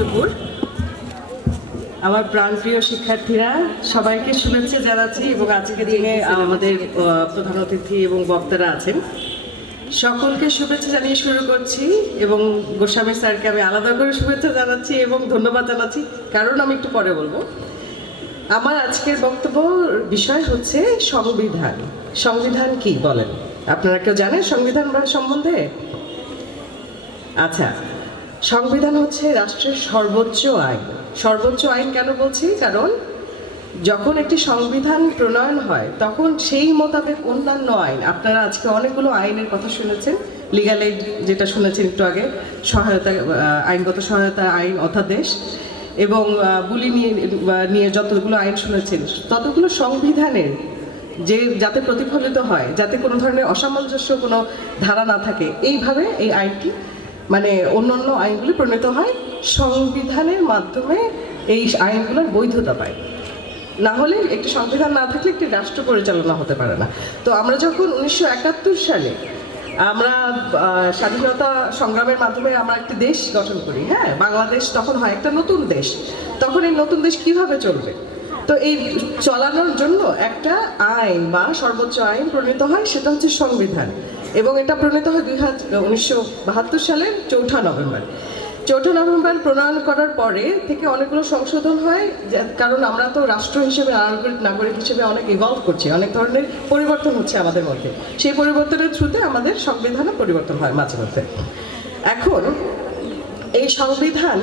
দুপুর। আমার প্রাণপ্রিয় শিক্ষার্থীরা, সবাইকে শুভেচ্ছা জানাচ্ছি এবং আজকের দিনে আমাদের প্রধান অতিথি এবং বক্তারা আছেন, সকলকে শুভেচ্ছা জানিয়ে শুরু করছি। এবং গোস্বামী স্যারকে আমি আলাদা করে শুভেচ্ছা জানাচ্ছি এবং ধন্যবাদ জানাচ্ছি, কারণ আমি একটু পরে বলবো। আমার আজকের বক্তব্য বিষয় হচ্ছে সংবিধান। সংবিধান কি বলেন? আপনারা কেউ জানেন সংবিধান সম্বন্ধে? আচ্ছা, সংবিধান হচ্ছে রাষ্ট্রের সর্বোচ্চ আইন। সর্বোচ্চ আইন কেন বলছি? কারণ যখন একটি সংবিধান প্রণয়ন হয় তখন সেই মোতাবেক অন্যান্য আইন, আপনারা আজকে অনেকগুলো আইনের কথা শুনেছেন, লিগ্যাল এইড যেটা শুনেছেন একটু আগে, সহায়তা, আইনগত সহায়তা আইন, অধ্যাদেশ, এবং বুলি নিয়ে যতগুলো আইন শুনেছেন, ততগুলো সংবিধানের যে যাতে প্রতিফলিত হয়, যাতে কোনো ধরনের অসামঞ্জস্য কোনো ধারা না থাকে, এইভাবে এই আইনটি মানে অন্যান্য আইনগুলি প্রণীত হয়। সংবিধানের মাধ্যমে এই আইনগুলোর বৈধতা পায়, না হলে একটি সংবিধান না থাকলে একটি রাষ্ট্র পরিচালনা হতে পারে না। তো আমরা যখন 1971 সালে আমরা স্বাধীনতা সংগ্রামের মাধ্যমে আমরা একটি দেশ গঠন করি, হ্যাঁ, বাংলাদেশ তখন হয় একটা নতুন দেশ। তখন এই নতুন দেশ কিভাবে চলবে, তো এই চলানোর জন্য একটা আইন বা সর্বোচ্চ আইন প্রণীত হয়, সেটা হচ্ছে সংবিধান। এবং এটা প্রণীত হয় 1972 সালের 4 নভেম্বর। 4 নভেম্বর প্রণয়ন করার পরে থেকে অনেকগুলো সংশোধন হয়, কারণ আমরা তো রাষ্ট্র হিসেবে, নাগরিক হিসেবে অনেক ইভলভ করছি, অনেক ধরনের পরিবর্তন হচ্ছে আমাদের মধ্যে। সেই পরিবর্তনের থ্রুতে আমাদের সংবিধানও পরিবর্তন হয় মাঝে মধ্যে। এখন এই সংবিধান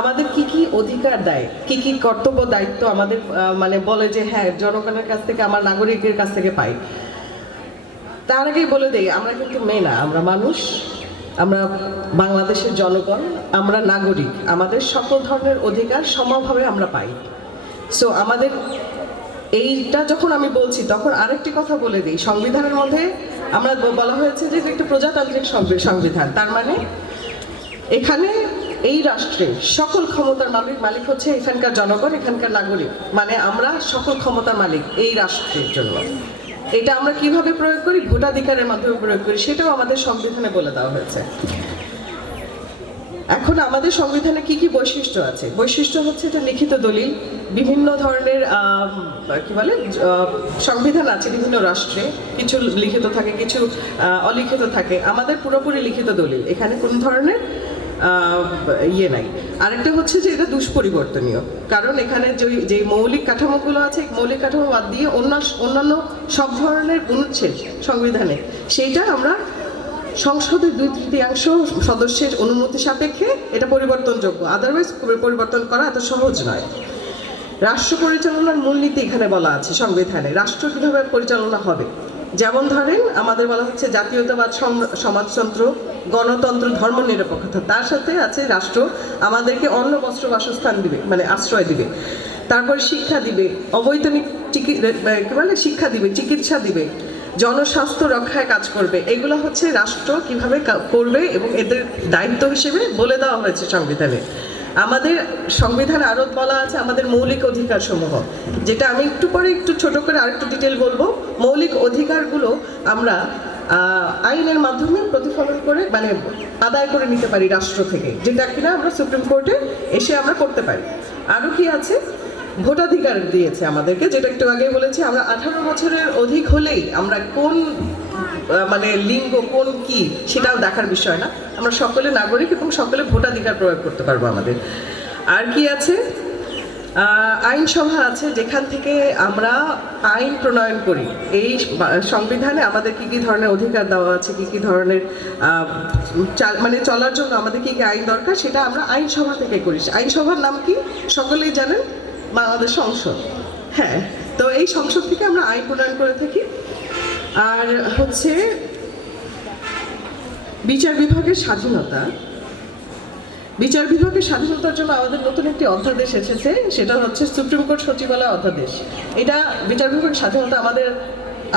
আমাদের কি কি অধিকার দেয়, কি কি কর্তব্য দায়িত্ব আমাদের মানে বলে যে হ্যাঁ জনগণের কাছ থেকে, আমার নাগরিকের কাছ থেকে পাই। তার আগেই বলে দেই, আমরা কিন্তু মেয়ে না, আমরা মানুষ, আমরা বাংলাদেশের জনগণ, আমরা নাগরিক, আমাদের সকল ধরনের অধিকার সমভাবে আমরা পাই। সো আমাদের এইটা যখন আমি বলছি তখন আরেকটি কথা বলে দিই, সংবিধানের মধ্যে আমরা বলা হয়েছে যে একটি প্রজাতান্ত্রিক সংবিধান। তার মানে এখানে এই রাষ্ট্রে সকল ক্ষমতার মালিক হচ্ছে এখানকার জনগণ, এখানকার নাগরিক, মানে আমরা সকল ক্ষমতার মালিক এই রাষ্ট্রের জন্য। এটা আমরা কিভাবে প্রয়োগ করি? ভোটাধিকারের মাধ্যমে প্রয়োগ করি, সেটাও আমাদের সংবিধানে বলে দেওয়া হয়েছে। এখন আমাদের সংবিধানে কি কি বৈশিষ্ট্য আছে? বৈশিষ্ট্য হচ্ছে এটা লিখিত দলিল। বিভিন্ন ধরনের কি বলে সংবিধান আছে বিভিন্ন রাষ্ট্রে, কিছু লিখিত থাকে, কিছু অলিখিত থাকে। আমাদের পুরোপুরি লিখিত দলিল, এখানে কোনো ধরনের ইয়ে নাই। আরেকটা হচ্ছে যে এটা দুষ্পরিবর্তনীয়, কারণ এখানে যে মৌলিক কাঠামোগুলো আছে, মৌলিক কাঠামো বাদ দিয়ে অন্যান্য সব ধরনের অনুচ্ছেদ সংবিধানে, সেইটা আমরা সংসদের 2/3 সদস্যের অনুমতি সাপেক্ষে এটা পরিবর্তনযোগ্য, আদারওয়াইজ পরিবর্তন করা এত সহজ নয়। রাষ্ট্র পরিচালনার মূলনীতি এখানে বলা আছে সংবিধানে, রাষ্ট্র কিভাবে পরিচালনা হবে। যেমন ধরেন আমাদের বলা হচ্ছে জাতীয়তাবাদ, সমাজতন্ত্র, গণতন্ত্র, ধর্মনিরপেক্ষতা। তার সাথে আছে রাষ্ট্র আমাদেরকে অন্ন, বস্ত্র, বাসস্থান দিবে, মানে আশ্রয় দিবে। তারপর শিক্ষা দিবে, অবৈতনিক শিক্ষা দিবে, চিকিৎসা দিবে, জনস্বাস্থ্য রক্ষায় কাজ করবে। এগুলো হচ্ছে রাষ্ট্র কিভাবে করবে এবং এদের দায়িত্ব হিসেবে বলে দেওয়া হয়েছে সংবিধানে। আমাদের সংবিধানে আরও বলা আছে আমাদের মৌলিক অধিকার সমূহ, যেটা আমি একটু পরে একটু ছোট করে আরেকটু ডিটেল বলবো। মৌলিক অধিকারগুলো আমরা আইনের মাধ্যমে প্রতিফলন করে, মানে আদায় করে নিতে পারি রাষ্ট্র থেকে, যেটা কিনা আমরা সুপ্রিম কোর্টে এসে আমরা করতে পারি। আরও কি আছে? ভোটাধিকার দিয়েছে আমাদেরকে, যেটা একটু আগে বলেছি, আমরা 18 বছরের অধিক হলেই আমরা কোন মানে লিঙ্গ কোন কি সেটাও দেখার বিষয় না, আমরা সকলে নাগরিক এবং সকলে ভোটাধিকার প্রয়োগ করতে পারবো আমাদের। আর কি আছে? আইনসভা আছে, যেখান থেকে আমরা আইন প্রণয়ন করি। এই সংবিধানে আমাদের কি কি ধরনের অধিকার দেওয়া আছে, কি কি ধরনের মানে চলার জন্য আমাদের কি কি আইন দরকার, সেটা আমরা আইনসভা থেকে করি। আইনসভার নাম কি সকলেই জানেন? বাংলাদেশ সংসদ। হ্যাঁ, তো এই সংসদ থেকে আমরা আইন প্রণয়ন করে থাকি। আর হচ্ছে বিচার বিভাগের স্বাধীনতা। বিচার বিভাগের স্বাধীনতার জন্য আমাদের নতুন একটি অধ্যাদেশ এসেছে, সেটা হচ্ছে সুপ্রিম কোর্ট সচিবালয় অধ্যাদেশ। এটা বিচার বিভাগের স্বাধীনতা আমাদের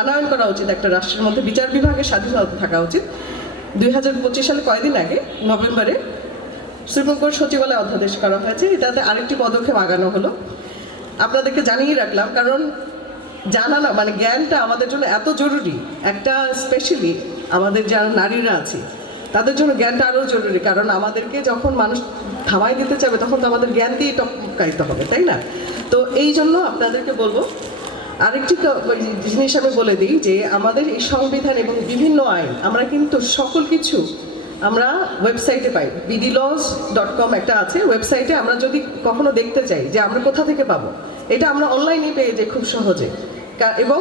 আনয়ন করা উচিত, একটা রাষ্ট্রের মধ্যে বিচার বিভাগের স্বাধীনতা থাকা উচিত। 2025 সালে কয়েকদিন আগে নভেম্বরে সুপ্রিম কোর্ট সচিবালয় অধ্যাদেশ করা হয়েছে, এটাতে আরেকটি পদক্ষেপ আগানো হলো। আপনাদেরকে জানিয়ে রাখলাম, কারণ জানানো মানে জ্ঞানটা আমাদের জন্য এত জরুরি। একটা স্পেশালি আমাদের যারা নারীরা আছে তাদের জন্য জ্ঞানটা আরও জরুরি, কারণ আমাদেরকে যখন মানুষ থামাই দিতে চাবে তখন তো আমাদের জ্ঞান দিয়ে টপকাইতে হবে, তাই না? তো এই জন্য আপনাদেরকে বলবো আরেকটি জিনিস আমি বলে দিই যে আমাদের এই সংবিধান এবং বিভিন্ন আইন আমরা কিন্তু সকল কিছু আমরা ওয়েবসাইটে পাই, bdlaws.com একটা আছে ওয়েবসাইটে। আমরা যদি কখনো দেখতে চাই যে আমরা কোথা থেকে পাবো, এটা আমরা অনলাইনে পেয়ে যাই খুব সহজে, এবং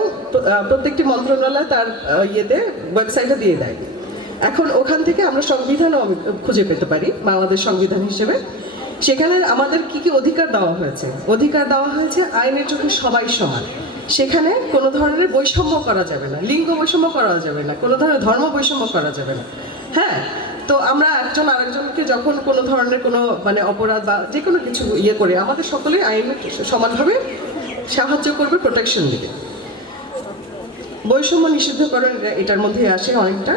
প্রত্যেকটি মন্ত্রণালয় তার ওয়েবসাইটে দিয়ে দেয়। এখন ওখান থেকে আমরা সংবিধানও খুঁজে পেতে পারি বাংলাদেশ সংবিধান হিসেবে। সেখানে আমাদের কি কি অধিকার দেওয়া হয়েছে? অধিকার দেওয়া হয়েছে আইনের চোখে সবাই সমান, সেখানে কোনো ধরনের বৈষম্য করা যাবে না, লিঙ্গ বৈষম্য করা যাবে না, কোনো ধরনের ধর্ম বৈষম্য করা যাবে না। হ্যাঁ, তো আমরা একজন আরেকজনকে যখন কোনো ধরনের কোনো মানে অপরাধ বা যে কোনো কিছু করে আমাদের সকলেই আইন সমানভাবে সাহায্য করবে, প্রোটেকশন দেবে। বৈষম্য নিষিদ্ধকরণ এটার মধ্যে আসে অনেকটা।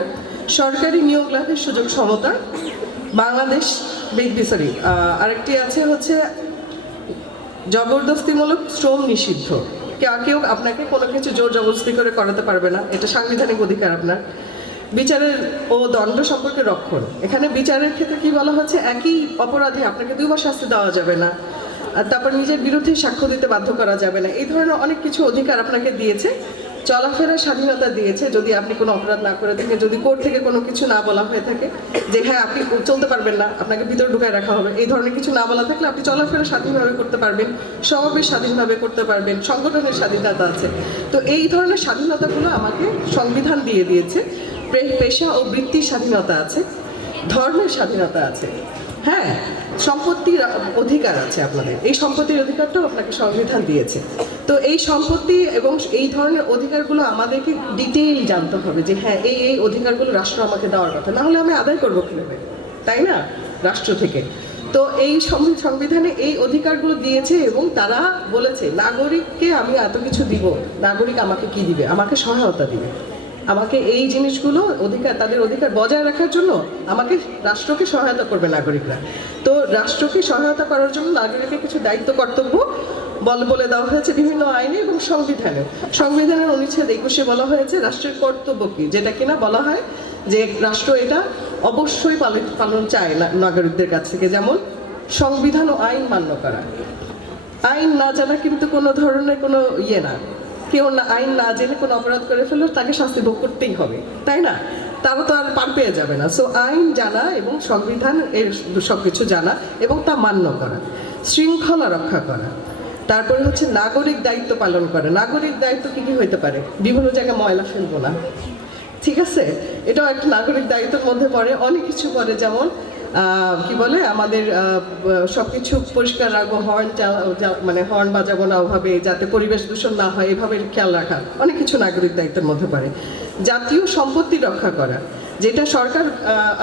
সরকারি নিয়োগ লাভের সুযোগ সমতা, বাংলাদেশ আরেকটি আছে হচ্ছে জবরদস্তিমূলক শ্রম নিষিদ্ধ। কেউ আপনাকে কোনো কিছু জোর জবরদস্তি করে করাতে পারবে না, এটা সাংবিধানিক অধিকার আপনার। বিচারের ও দণ্ড সম্পর্কে রক্ষণ, এখানে বিচারের ক্ষেত্রে কি বলা হচ্ছে, একই অপরাধে আপনাকে 2 বার শাস্তি দেওয়া যাবে না, আর তারপর নিজের বিরুদ্ধে সাক্ষ্য দিতে বাধ্য করা যাবে না, এই ধরনের অনেক কিছু অধিকার আপনাকে দিয়েছে। চলাফেরার স্বাধীনতা দিয়েছে, যদি আপনি কোনো অপরাধ না করে থাকেন, যদি কোর্ট থেকে কোনো কিছু না বলা হয়ে থাকে যে হ্যাঁ আপনি চলতে পারবেন না, আপনাকে ভিতরে ঢুকায় রাখা হবে, এই ধরনের কিছু না বলা থাকলে আপনি চলাফেরা স্বাধীনভাবে করতে পারবেন, সমাবেশ স্বাধীনভাবে করতে পারবেন, সংগঠনের স্বাধীনতা আছে। তো এই ধরনের স্বাধীনতাগুলো আমাকে সংবিধান দিয়ে দিয়েছে। পেশা ও বৃত্তির স্বাধীনতা আছে, ধর্মের স্বাধীনতা আছে, হ্যাঁ, সম্পত্তির অধিকার আছে আপনাদের, এই সম্পত্তির অধিকারটাও আপনাকে সংবিধান দিয়েছে। তো এই সম্পত্তি এবং এই ধরনের অধিকারগুলো আমাদেরকে ডিটেইল জানতে হবে যে হ্যাঁ এই অধিকারগুলো রাষ্ট্র আমাকে দেওয়ার কথা, না হলে আমি আদায় করবো কিভাবে, তাই না, রাষ্ট্র থেকে। তো এই সংবিধানে এই অধিকারগুলো দিয়েছে এবং তারা বলেছে নাগরিককে আমি এত কিছু দিব, নাগরিক আমাকে কি দিবে, আমাকে সহায়তা দিবে, আমাকে এই জিনিসগুলো অধিকার, তাদের অধিকার বজায় রাখার জন্য আমাকে রাষ্ট্রকে সহায়তা করবে নাগরিকরা। তো রাষ্ট্রকে সহায়তা করার জন্য নাগরিকের কিছু দায়িত্ব কর্তব্য বলে দেওয়া হয়েছে বিভিন্ন আইনে এবং সংবিধানে। সংবিধানের অনুচ্ছেদ 21 বলা হয়েছে রাষ্ট্রের কর্তব্য কি, যেটা কিনা বলা হয় যে রাষ্ট্র এটা অবশ্যই পালন চায় নাগরিকদের কাছ থেকে, যেমন সংবিধান ও আইন মান্য করা। আইন না জানা কিন্তু কোনো ধরনের কোনো না, কেউ না আইন না জেনে কোনো অপরাধ করে ফেললে তাকে শাস্তি ভোগ করতেই হবে, তাই না, তারা তো আর পার পেয়ে যাবে না। সো আইন জানা এবং সংবিধান এর সব কিছু জানা এবং তা মান্য করা, শৃঙ্খলা রক্ষা করা। তারপরে হচ্ছে নাগরিক দায়িত্ব পালন করা। নাগরিক দায়িত্ব কি কি হইতে পারে, বিভিন্ন জায়গায় ময়লা ফেলবো না, ঠিক আছে, এটাও একটা নাগরিক দায়িত্বের মধ্যে পড়ে। অনেক কিছু পড়ে, যেমন কি বলে আমাদের সবকিছু পরিষ্কার রাখবো, হর্ন বাজাবো না ওভাবে, যাতে পরিবেশ দূষণ না হয় এভাবে খেয়াল রাখা, অনেক কিছু নাগরিক দায়িত্বের মধ্যে পড়ে। জাতীয় সম্পত্তি রক্ষা করা, যেটা সরকার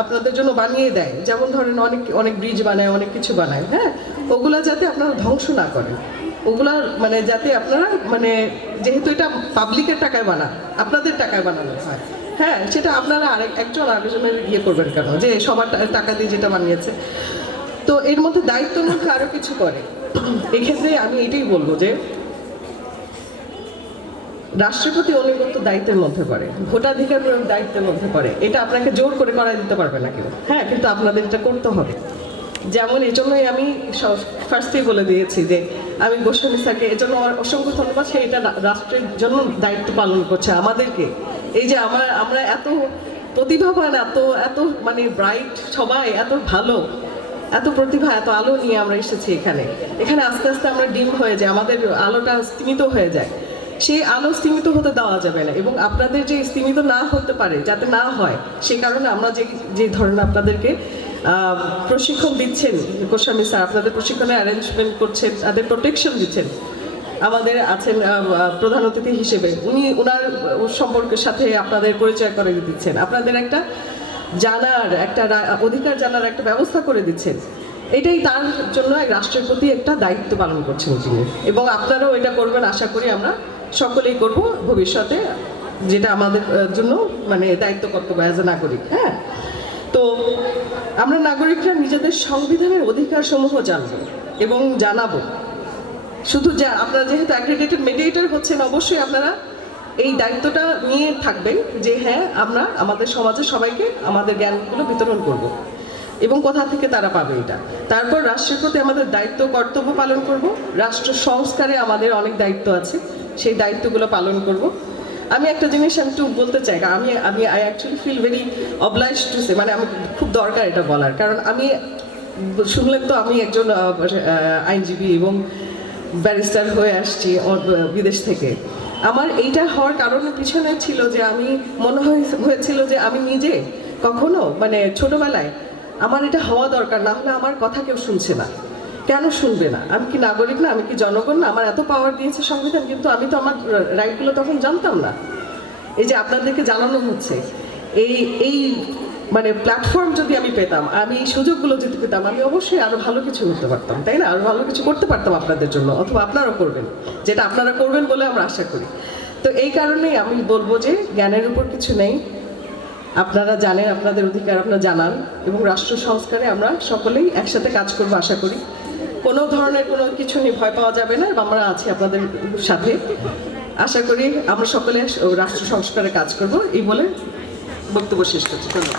আপনাদের জন্য বানিয়ে দেয়, যেমন ধরেন অনেক ব্রিজ বানায়, অনেক কিছু বানায়, হ্যাঁ, ওগুলা যাতে আপনারা ধ্বংস না করেন, ওগুলার মানে যাতে আপনারা মানে যেহেতু এটা পাবলিকের টাকায় আপনাদের টাকায় বানানো হয়, হ্যাঁ, সেটা আপনারা একজন আরেকজনের করবেন কেন, যে সবার টাকা দিয়ে যেটা বানিয়েছে। তো এর মধ্যে দায়িত্বের মধ্যে আরো কিছু করে। এক্ষেত্রে আমি এটাই বলবো যে রাষ্ট্রের প্রতি অনুগত দায়িত্বের মধ্যে পড়ে, ভোটাধিকার প্রয়োগ দায়িত্বের মধ্যে পড়ে। এটা আপনাকে জোর করে করাই দিতে পারবে না কেউ, হ্যাঁ, কিন্তু আপনাদের এটা করতে হবে। যেমন এই জন্যই আমি ফার্স্টেই বলে দিয়েছি যে আমি গোস্বামী স্যারকে এর জন্য অসংখ্য ধন্যবাদ, সে এটা রাষ্ট্রের জন্য দায়িত্ব পালন করছে আমাদেরকে। এই যে আমরা এত প্রতিভাবান, এত মানে ব্রাইট, সবাই এত ভালো, এত প্রতিভা, এত আলো নিয়ে আমরা এসেছি এখানে আস্তে আস্তে আমরা ডিম হয়ে যায়, আমাদের আলোটা স্তিমিত হয়ে যায়। সেই আলো স্তিমিত হতে দেওয়া যাবে না, এবং আপনাদের যে স্তিমিত না হতে পারে, যাতে না হয়, সেই কারণে আমরা যে ধরনের আপনাদেরকে প্রশিক্ষণ দিচ্ছেন, গোস্বামী স্যার আপনাদের প্রশিক্ষণে অ্যারেঞ্জমেন্ট করছেন, তাদের প্রোটেকশন দিচ্ছেন। আমাদের আছেন প্রধান অতিথি হিসেবে, ওনার সম্পর্কের সাথে আপনাদের পরিচয় করে দিচ্ছেন, আপনাদের একটা অধিকার জানার একটা ব্যবস্থা করে দিচ্ছেন। এটাই তার জন্য রাষ্ট্রের প্রতি একটা দায়িত্ব পালন করছেন তিনি, এবং আপনারাও এটা করবেন আশা করি, আমরা সকলেই করব ভবিষ্যতে, যেটা আমাদের জন্য মানে দায়িত্ব কর্তব্য অ্যাজ এ নাগরিক। হ্যাঁ, তো আমরা নাগরিকরা নিজেদের সংবিধানের অধিকার সমূহ জানব এবং জানাবো। শুধু আপনারা যেহেতু অ্যাক্রেডিটেড মেডিয়েটর হচ্ছেন, অবশ্যই আপনারা এই দায়িত্বটা নিয়ে থাকবেন যে হ্যাঁ, আমরা আমাদের সমাজের সবাইকে আমাদের জ্ঞানগুলো বিতরণ করব। এবং কোথা থেকে তারা পাবে এটা। তারপর রাষ্ট্রের প্রতি আমাদের দায়িত্ব কর্তব্য পালন করব, রাষ্ট্র সংস্কারে আমাদের অনেক দায়িত্ব আছে, সেই দায়িত্বগুলো পালন করব। আমি একটা জিনিস আমি একটু বলতে চাই, আমি আমি I actually feel very obliged to say, মানে আমি খুব দরকার এটা বলার, কারণ আমি শুনলেন তো আমি একজন আইনজীবী এবং ব্যারিস্টার হয়ে আসছি বিদেশ থেকে। আমার এইটা হওয়ার কারণের পিছনে ছিল যে আমি মনে হয়েছিল যে আমি নিজে কখনো মানে ছোটবেলায় আমার এটা হওয়া দরকার, না হলে আমার কথা কেউ শুনছে না। কেন শুনবে না? আমি কি নাগরিক না? আমি কি জনগণ না? আমার এত পাওয়ার দিয়েছে সংবিধান, কিন্তু আমি তো আমার রাইটগুলো তখন জানতাম না। এই যে আপনাদেরকে জানানো হচ্ছে, এই এই মানে প্ল্যাটফর্ম যদি আমি পেতাম, আমি এই সুযোগগুলো যদি পেতাম, আমি অবশ্যই আরো ভালো কিছু করতে পারতাম, তাই না? আরো ভালো কিছু করতে পারতাম আপনাদের জন্য, অথবা আপনারাও করবেন, যেটা আপনারা করবেন বলে আমরা আশা করি। তো এই কারণেই আমি বলবো যে জ্ঞানের উপর কিছু নেই, আপনারা জানেন আপনাদের অধিকার, আপনারা জানান, এবং রাষ্ট্র সংস্কারে আমরা সকলেই একসাথে কাজ করবো আশা করি। কোনো ধরনের কোনো কিছু নিয়ে ভয় পাওয়া যাবে না, এবং আমরা আছি আপনাদের সাথে। আশা করি আমরা সকলে রাষ্ট্র সংস্কারে কাজ করব, এই বলে বক্তব্য শেষ করছি। ধন্যবাদ।